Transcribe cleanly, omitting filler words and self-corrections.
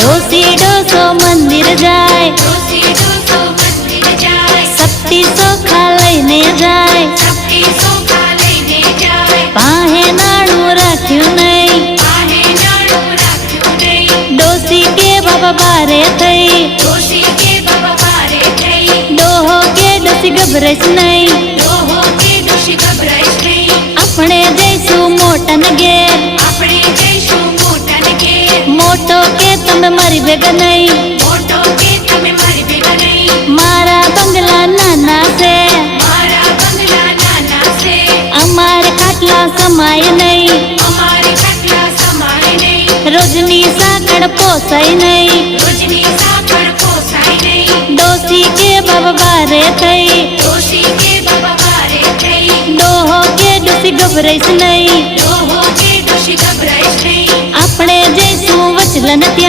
डोसी डोसो मंदिर जाए सप्ती सोखा लईने जाए पाहे नाणु राख्यु नहीं डोसी के बाबा बारे थई डोहो के डोसी गभरेश नहीं अपने जैसु मोटन घेर मोटो के तमे मारी भेगा नहीं मारा बंगला नाना से अमारे खाटला समाय नहीं रोजनी साकड़ पोसाई नहीं डोसी के बाबा बारे थई डोहो के डोसी गभराइश नहीं अपने जैसु वचलन